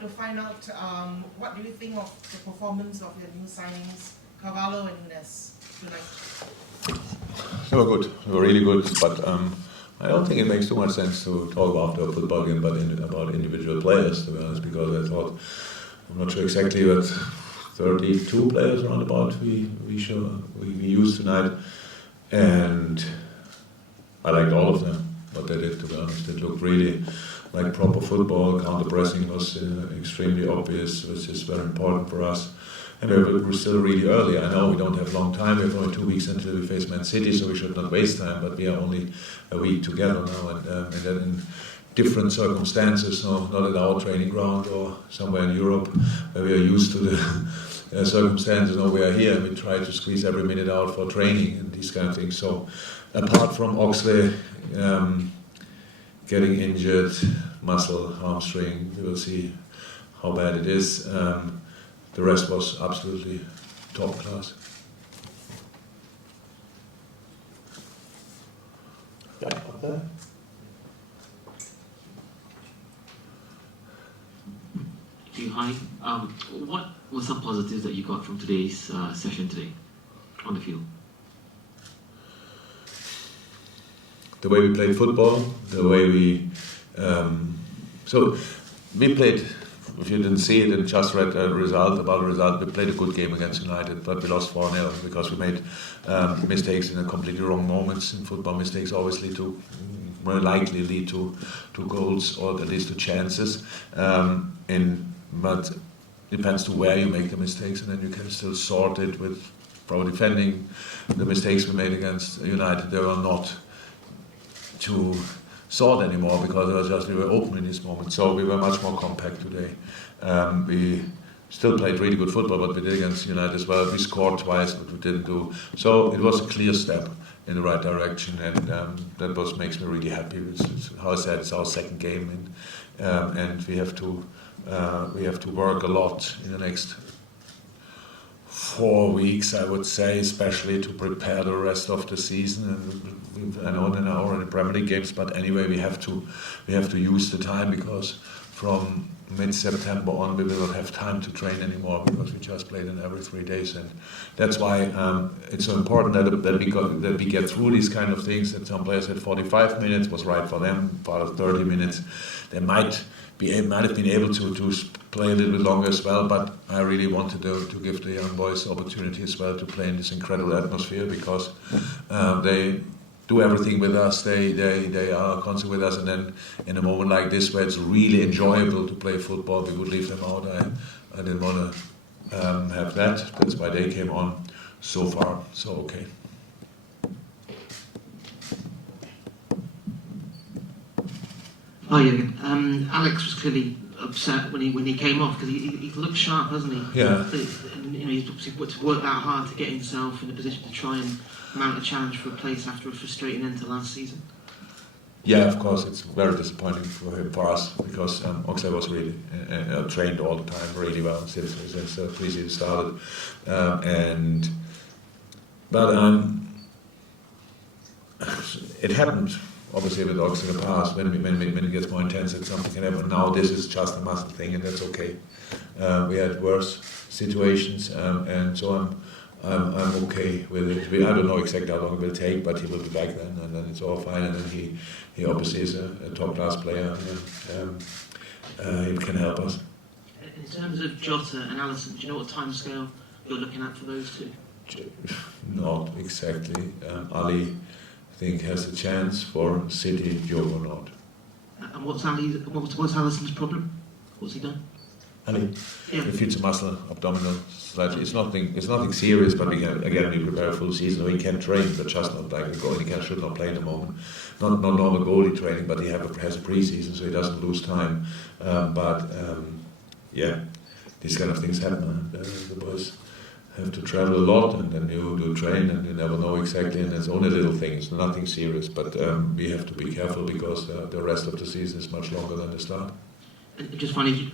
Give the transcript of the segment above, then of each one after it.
like to find out what do you think of the performance of your new signings, Carvalho and Nunes, tonight? They were good. They were really good, but I don't think it makes too much sense to talk after a football game about individual players, to be honest, because I thought, I'm not sure exactly, but 32 players around about we used tonight, and I liked all of them, what they did, to be honest. It looked really like proper football. Counter-pressing was extremely obvious, which is very important for us. And we're still really early. I know we don't have a long time. We have only 2 weeks until we face Man City, so we should not waste time. But we are only a week together now, and then in different circumstances, not at our training ground or somewhere in Europe, where we are used to the circumstances. No, we are here, and we try to squeeze every minute out for training and these kind of things. So, apart from Oxley getting injured, muscle, hamstring, we will see how bad it is. The rest was absolutely top class. Yeah, up there. Hi. What were some positives that you got from today's session today on the field? The way we played football, the way we... so we played... If you didn't see it and just read the result, we played a good game against United, but we lost 4-0 because we made mistakes in a completely wrong moments. In football, mistakes always more likely lead to goals or at least to chances. But it depends to where you make the mistakes, and then you can still sort it with probably defending. The mistakes we made against United, they were not too sort anymore because it was just we were open in this moment. So we were much more compact today. We still played really good football, but we did against United as well. We scored twice, but we didn't do. So it was a clear step in the right direction, and that makes me really happy. It's, how I said, it's our second game, and we have to work a lot in the next 4 weeks, I would say, especially to prepare the rest of the season. And I know they're now already Premier League games, but anyway, we have to use the time, because from mid-September on we will not have time to train anymore, because we just played in every 3 days, and that's why it's so important that we get through these kind of things. That some players had 45 minutes was right for them, part of 30 minutes. They might have been able to play a little bit longer as well, but I really wanted to give the young boys the opportunity as well to play in this incredible atmosphere, because they do everything with us, they are constantly with us, and then in a moment like this where it's really enjoyable to play football, we would leave them out. I didn't want to have that. That's why they came on. So far, so okay. Hi, Jurgen. Alex was clearly upset when he came off, because he looked sharp, hasn't he? Yeah. And, he's obviously worked that hard to get himself in a position to try and mount a challenge for a place after a frustrating end to last season. Yeah, of course, it's very disappointing for us, because Oxlade was really trained all the time really well since the pre-season started, but it happened obviously with Oxlade in the past. When it gets more intense, something can happen. Now this is just a muscle thing, and that's okay. We had worse situations, and so I'm okay with it. I don't know exactly how long it will take, but he will be back then, and then it's all fine. And then he obviously is a top-class player. He can help us. In terms of Jota and Alisson, do you know what timescale you're looking at for those two? Not exactly. Ali, I think, has a chance for City. Joe or not. And what's Alisson's problem? What's he done? Ali, he feeds a muscle, abdominal, slightly. It's nothing serious, but we prepare a full season. We can train, but just not like a goalie. He should not play in the moment. Not normal goalie training, but he has a pre-season, so he doesn't lose time. These kind of things happen. The boys have to travel a lot, and then you do train, and you never know exactly. And it's only little things, nothing serious. But we have to be careful, because the rest of the season is much longer than the start. And just finally,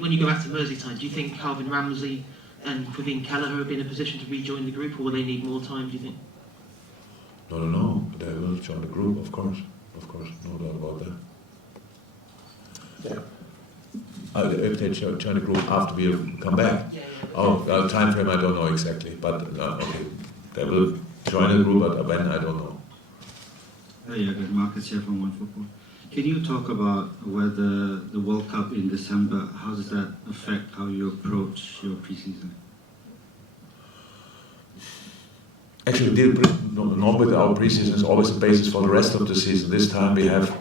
when you go back to Merseyside, do you think Calvin Ramsey and Praveen Kelleher will be in a position to rejoin the group, or will they need more time, do you think? No. They will join the group, of course. No doubt about that. Yeah. If they join the group after we have come back. Yeah. Oh, time frame I don't know exactly, but okay, they will join the group, but when I don't know. Hey, Marcus here from One Football. Can you talk about whether the World Cup in December, how does that affect how you approach your pre-season? Actually, normally our pre-season is always the basis for the rest of the season. This time we have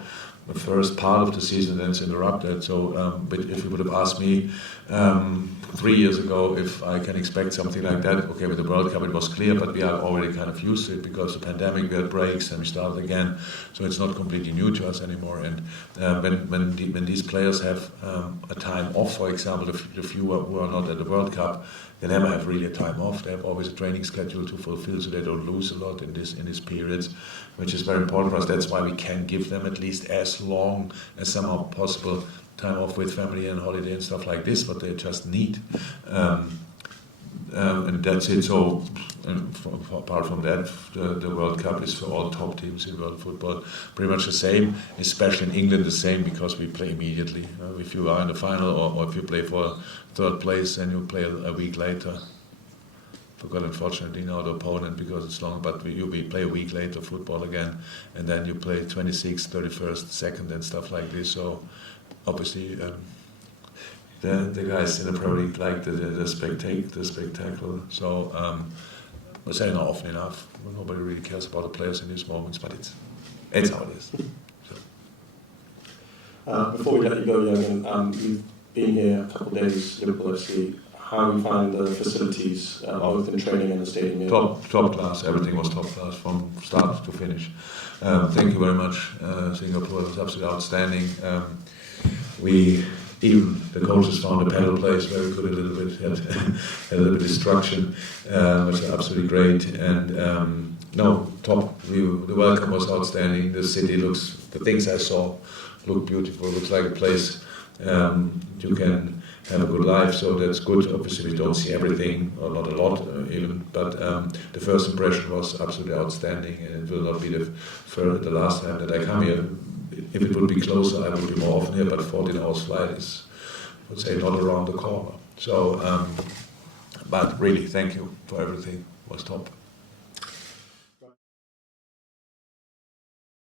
the first part of the season that's interrupted. So, but if you would have asked me 3 years ago if I can expect something like that, okay, with the World Cup it was clear, but we are already kind of used to it because the pandemic, we had breaks and we started again. So it's not completely new to us anymore. And when these players have a time off, for example, the few who are not at the World Cup, they never have really a time off. They have always a training schedule to fulfill, so they don't lose a lot in these periods, which is very important for us. That's why we can give them at least as long as somehow possible time off with family and holiday and stuff like this, what they just need. And that's it. So, apart from that, the World Cup is for all top teams in world football pretty much the same, especially in England the same, because we play immediately. If you are in the final or if you play for third place, then you play a week later. Forgot unfortunately now the opponent because it's long, but we play a week later football again, and then you play 26th, 31st, 2nd and stuff like this. So obviously the guys in the Pro League like the spectacle. So I say not often enough. Nobody really cares about the players in these moments, but it's how it is. So. Before we let you go, Jurgen, you've been here a couple of days, Liverpool FC. How you find the facilities, both in training and the stadium? Top class. Everything was top class from start to finish. Thank you very much. Singapore was absolutely outstanding. Even the coaches found the pedal place very good a little bit, had a little bit of destruction, which is absolutely great. And top. The welcome was outstanding. The city the things I saw look beautiful. Looks like a place you can have a good life, so that's good. Obviously we don't see everything, or not a lot even, but the first impression was absolutely outstanding, and it will not be the last time that I come here. If it would be closer, I would be more often here, but 14 hours flight is, I would say, not around the corner. So, but really, thank you for everything. It was top.